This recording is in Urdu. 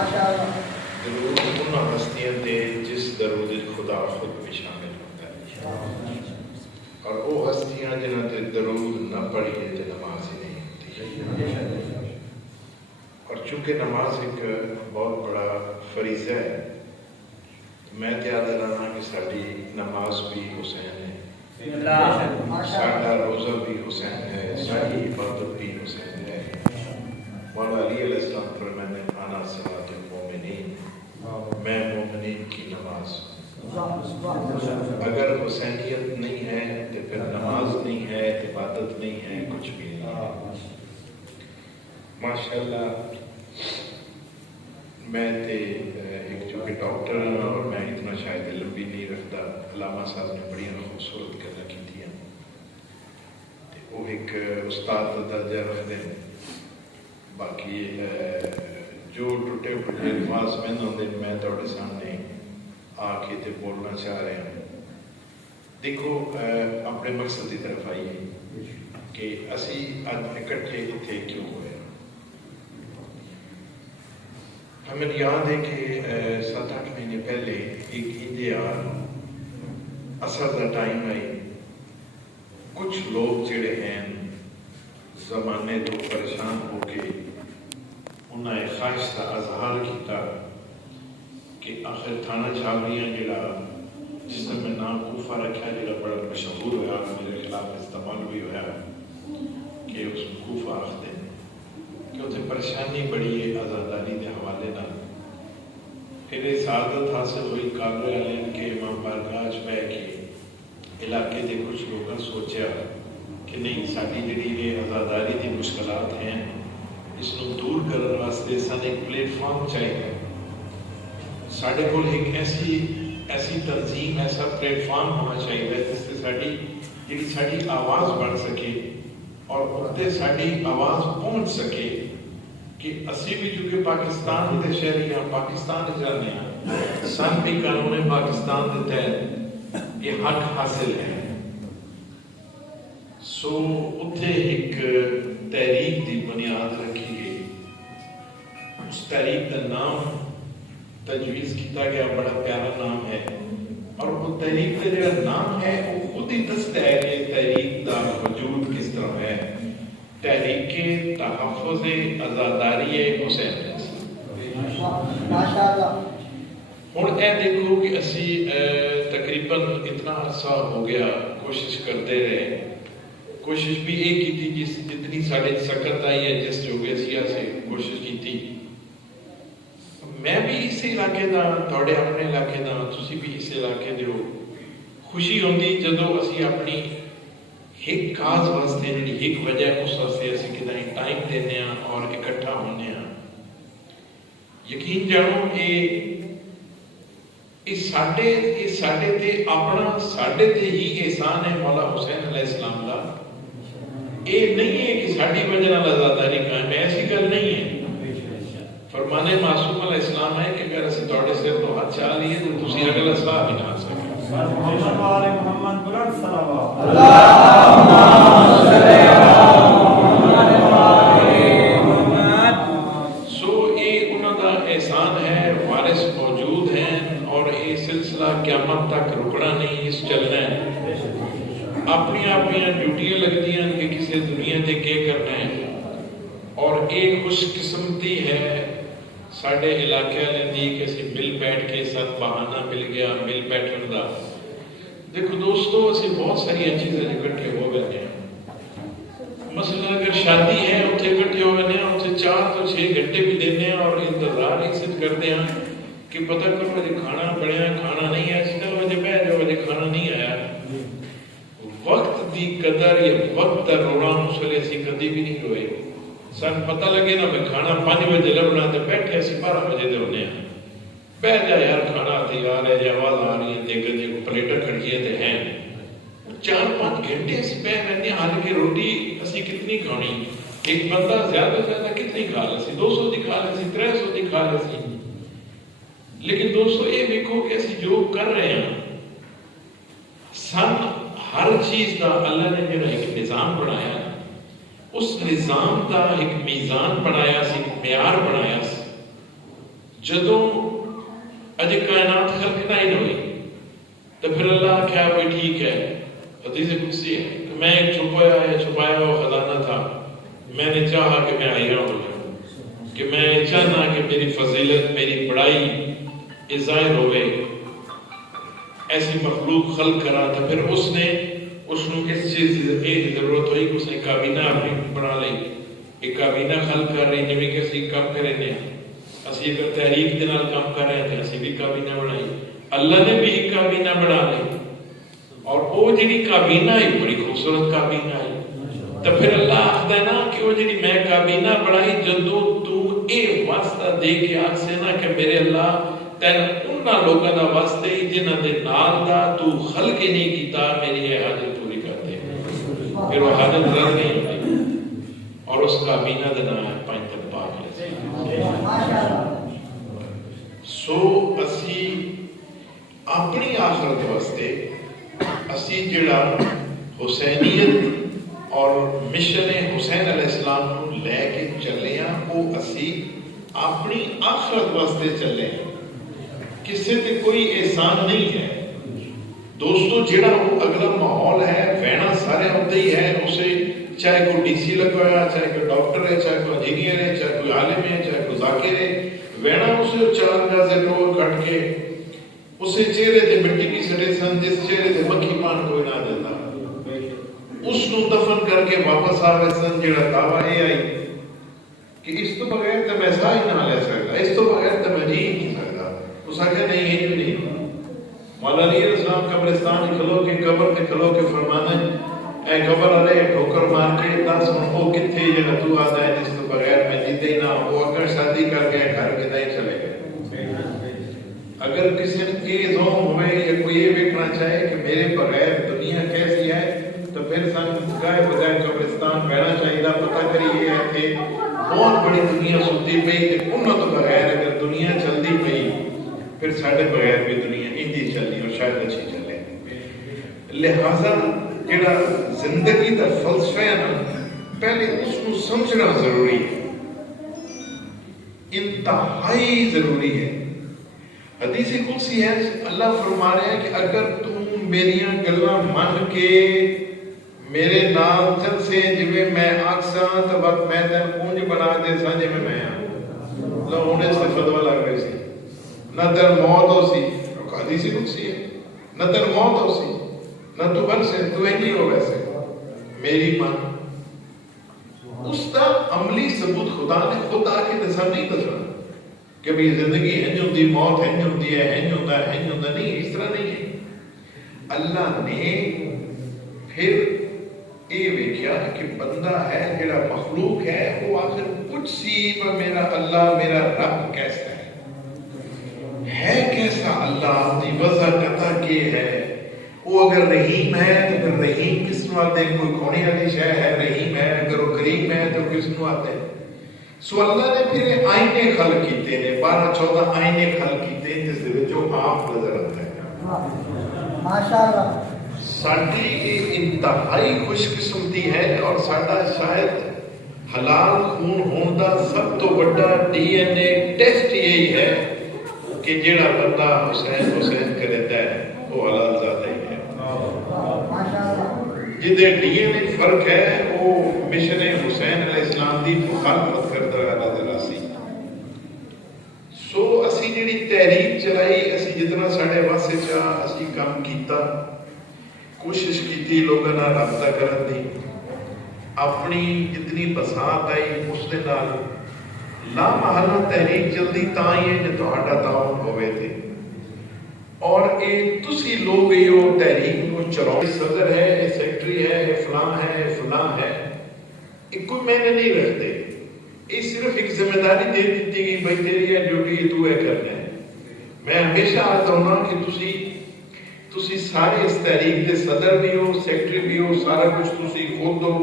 درود ان ہستیاں دے جس درود خدا خود بھی شامل ہوتا ہے، اور وہ ہستیاں جنہاں تے درود نہ پڑھیے تے نماز ہی نہیں ہوتی۔ اور چونکہ نماز ایک بہت بڑا فریضہ ہے، میں یاد دلانا کہ ساری نماز بھی حسین ہے، سارا روزہ بھی حسین ہے، ساری عبادت بھی حسین ہے۔ مولا علی علیہ السلام فرمانے انا صلاۃ المومنین، میں مومنین کی نماز۔ اگر حسینیت نہیں ہے تو پھر نماز نہیں ہے، عبادت نہیں ہے، کچھ بھی نہیں ہے۔ ماشاءاللہ میں تے ایک جو کہ ڈاکٹر ہیں اور میں اتنا شاید علم بھی نہیں رکھتا، علامہ صاحب نے بڑی خوبصورت گلاں کیتیاں، وہ ایک استاد کا درجہ رکھتے ہیں۔ باقی جو ٹوٹے پھوٹے الفاظ میں ہوندے میں تھوڑے سامنے آ کے تے بولنا چاہ رہے ہیں۔ دیکھو اپنے مقصد کی طرف آئیے کہ اسی اج اکٹھے اتنے کیوں ہوئے۔ ہمیں یاد ہے کہ 7-8 مہینے پہلے ایک انڈیا اثر دا ٹائم آئی، کچھ لوگ جڑے ہیں زمانے تو پریشان ہو کے انہوں نے خواہش کا اظہار کیتا کہ آخر تھانہ چھاوریاں جڑا جس نے میں نام کوفہ رکھا جڑا بڑا مشہور ہوا، میرے خلاف استعمال بھی ہوا کہ اس کو کوفہ آختے ہیں، کہ اسے پریشانی بڑی ہے آزاداری کے حوالے نہ۔ پھر یہ سعادت حاصل ہوئی کابل عالم کے امام بارگاہ بہ کے علاقے کے کچھ لوگوں نے سوچا کہ نہیں، ساری جڑی یہ آزاداری کی مشکلات ہیں اس کو دور کرنے واسطے سن ایک پلیٹ فارم چاہیے، سارے کو ایک ایسی تنظیم، ایسا پلیٹ فارم ہونا چاہیے جس سے ساری آواز بڑھ سکے اور اتنے ساری آواز پہنچ سکے کہ اسی بھی چونکہ پاکستان کے شہری ہیں، پاکستان جانے ہیں، سن بھی قانون پاکستان کے تحت یہ حق حاصل ہے۔ سو اتنے ایک تحریک کی بنیاد رکھی گئی، اس تحریک کا نام تجویز کیتا گیا، بڑا پیارا نام ہے، اور وہ تحریک کا جو نام ہے وہ خود ہی دستا ہے کہ تحریک کا وجود کس طرح ہے، تحریک تحفظ آزاداری حسین۔ ہوں اے دیکھو کہ اسی تقریباً اتنا عرصہ ہو گیا کوشش کرتے رہے، کوشش بھی یہ کی جس جتنی سارے سکت آئی ہے، جس جو گے سیا سے کوشش کی تھی۔ میں بھی اس علاقے دا، تھوڑے اپنے علاقے دا، تسی بھی اس علاقے دے ہو، خوشی ہوندی جدو اسی اپنی ایک کاز واسطے جڑی ایک وجہ اس واسطے اسی کتنے ٹائم دینے ہیں اور اکٹھا ہونے ہیں۔ یقین جانو یہ ساڈے تے اپنا ساڈے تے ہی احسان ہے مولا حسین علیہ السلام کا۔ یہ نہیں ہے کہ ساری وجہ نال آزاداری قائم ہے، ایسی گل نہیں ہے۔ فرمانے معصوم علیہ السلام ہے کہ اگر اسی تھوڑے سر تو ہاتھ چاہ لیے تو تسی اگلا ساہ بھی نہ سکے۔ محمد بلند صلوات سو یہ انہوں کا احسان ہے، وارث موجود ہیں اور یہ سلسلہ قیامت تک رکنا نہیں، اس چلنا ہے۔ اپنی ڈیوٹیاں لگتی ہیں کہ کسی دنیا تے کیا کرنا ہے، اور ایک خوش قسمتی ہے ساڈے علاقے والے دی کہ اسی مل بیٹھ کے ساتھ بہانہ مل گیا مل بیٹھن دا۔ دیکھو دوستو، اسی بہت ساری چیزیں اکٹھے ہو گئے ہیں۔ مثلا اگر شادی ہے اتنے اکٹھے ہو گئے ہیں، اتنے 4 تو 6 گھنٹے بھی دینے ہیں اور انتظار اس کرتے ہیں کہ پتہ کرو وجہ کھانا بنیا، کھانا نہیں آیا، اس وجہ بہ جاؤ وجہ کھانا نہیں آیا۔ وقت دی قدر یا وقت دا رونا مسئلے اسی کدی بھی نہیں روئے۔ سن پتہ لگے نا میں کھانا 5 بجے لبنا تو بیٹھے اسی 12 بجے دے ہونے ہیں، بہ جا یار کھانا تیار ہے، جی آواز آ رہی ہے، دیکھ جی پلیٹر کھڑی ہے تے ہیں۔ 4-5 گھنٹے اسی بہ رہنے، حال کی روٹی اسی کتنی کھانی، ایک بندہ زیادہ کتنی کھا لسی، 200 دی کھا لسی، 300 دی کھا لسی۔ لیکن دوستو یہ دیکھو کہ اسی جو کر رہے ہیں، سن ہر چیز کا اللہ نے جو ایک نظام بنایا، اس نظام کا ایک میزان بنایا سی، ایک معیار بنایا سی۔ جدوں اجے کائنات خلق نہیں ہوئی تو پھر اللہ کیا کوئی ٹھیک ہے، حدیث قدسی ہے کہ میں ایک چھپایا ہوا خزانہ تھا، میں نے چاہا کہ میں آئیہ ہو جاؤں، کہ میں چاہنا کہ میری فضیلت میری بڑائی ظاہر ہوئے، ایسی مخلوق خلق کرا تھا۔ پھر اس نے کس چیز کی ضرورت ہوئی کہ اس نے کابینہ اپنی بنا لی، ایک کابینہ خلق کر رہی جویں کہ اسی کام کریں گے، اسی اگر تحریک کے نال کام کر رہے ہیں اسی بھی کابینہ بنائی، اللہ نے بھی ایک کابینہ بنا لی، اور وہ جی کابینہ ہی بڑی خوبصورت کابینہ ہے۔ تو پھر اللہ آخدا ہے نا کہ وہ جی میں کابینہ بنائی جدوں تو اے واسطہ دے کے آگ سے نا کہ میرے اللہ تین انہاں لوگوں دا واسطے جنہاں دے نال دا تو خلق ہی نہیں کیتا، میری یہ حاجت پوری کر دے۔ پھر وہ حاجت رد نہیں ہوتی، اور اس کابینہ دا نام ہے پنج پاک۔ سو اسی اپنی آخرت واسطے اسی جڑا حسینیت اور مشن حسین علیہ السلام کو لے کے چلے ہیں، وہ اسی اپنی آخرت واسطے چلے ہیں، کسی تے کوئی احسان نہیں ہے۔ دوستو جڑا وہ اگلا ماحول ہے وینا سارے ہوتے ہی ہے، اسے چاہے کوئی ڈی سی لگا ہوا، چاہے کوئی ڈاکٹر ہے، چاہے کوئی انجینئر ہے، چاہے کوئی عالم ہے، چاہے کوئی ذاکر ہے، وینا اسے چار گازے ٹور کٹ کے اسے چہرے تے مٹی بھی سٹے سن، جس چہرے تے مکھی پان کوئی نہ دیتا، اس کو دفن کر کے واپس آ گئے سن۔ جڑا دعویٰ یہ آئی کہ اس تو بغیر تو میں سا ہی نہ لے سکتا، اس تو بغیر تو میں جی ہی نہیں سکتا، اس آگے نہیں ہے جو نہیں۔ مولا علی علیہ السلام قبرستان کھلو کے قبر کے کھلو کے فرمانا ہے، اے قبر علیہ ٹھوکر مار کے دس وہ کتھے جڑا تو آتا ہے جس تو بغیر میں جیتے ہی نہ، وہ اگر شادی کر گئے گھر کے نہیں چلے گئے۔ اگر کسی نے یہ ذوق ہوئے یا کوئی یہ دیکھنا چاہے کہ میرے بغیر دنیا کیسی ہے، تو پھر سن گائے بجائے قبرستان بہنا چاہیے، پتہ کریے ہے کہ بہت بڑی دنیا سنتی پئی کہ انہوں تو بغیر اگر دنیا چلتی پئی پھر سارے بغیر بھی دنیا ہندی چلنی اور شاید اچھی چلے۔ لہذا جڑا زندگی کا فلسفہ ہے نا، پہلے اس کو سمجھنا ضروری ہے، انتہائی ضروری ہے۔ حدیث قدسی ہے، اللہ فرما رہے ہیں کہ اگر تم میریاں گلاں من کے میرے نال چل سے جویں میں آکساں تو وقت میں تین کونج بنا دے سا جویں میں ہاں، لو ہونے سے فتوہ لگ رہے سی، نہ تیر موت ہو سی، حدیث قدسی ہے، نہ تیر موت ہو سی، نہ تو بن سے تو نہیں ہو ویسے میری مان۔ اس کا عملی ثبوت خدا نے خود آ کے دسا نہیں دسا کہ بھی زندگی ہنج ہوتی، موت ہنج ہوتی ہے، ہنج ہوتا ہے، ہنج ہوتا نہیں، اس طرح نہیں ہے۔ اللہ نے پھر یہ دیکھا کہ بندہ ہے جڑا مخلوق ہے وہ آخر کچھ سی پر میرا اللہ میرا رب کیسا ہے کیسا اللہ دی وضع قطع کی ہے۔ وہ اگر رحیم ہے تو پھر رحیم کس نو آتے ہیں؟ کوئی کھونے والی شے ہے رحیم ہے، اگر وہ کریم ہے تو کس نو آتے ہیں؟ سو اللہ نے پھر آئینے خلق کیتے ہیں، 12-14 آئینے خلق کیتے ہیں جس دے جو آپ نظر آتا ہے۔ ماشاءاللہ ساڈی یہ انتہائی خوش قسمتی ہے، اور ساڈا شاید حلال خون ہون دا سب تو بڑا ڈی این اے ٹیسٹ یہی ہے کہ جڑا بندہ حسین حسین کرتا ہے وہ حلال ذات ہی ہے۔ جدے ڈی این اے فرق ہے وہ مشن حسین علیہ السلام دی مخالفت کرتا ہے اللہ تعالیٰ سی۔ سو اسی جڑی تحریک چلائی، اسی جتنا ساڑھے واسے چاہ اسی کام کیتا، کوشش کیتی لوگوں نہ رابطہ کرن دی، اپنی جتنی بساط آئی اس دے نال لا محلہ تحریک جلدی تاں ہی ہے جو تہاڈا تعاون ہوئے تھے، اور اے تسی لوگ یہ تحریک کو چلاؤ، صدر ہے، سیکٹری ہے، فلاں ہے، فلاں ہے، ایک کوئی معنی نہیں رکھتے، یہ صرف ایک ذمہ داری دے دیتی گئی بھائی تیری یہ ڈیوٹی تو ہے کرنا ہے۔ میں ہمیشہ آتا ہوں نا کہ تسی سارے اس تحریک دے صدر بھی ہو، سیکٹری بھی ہو، سارا کچھ تسی خود ہو،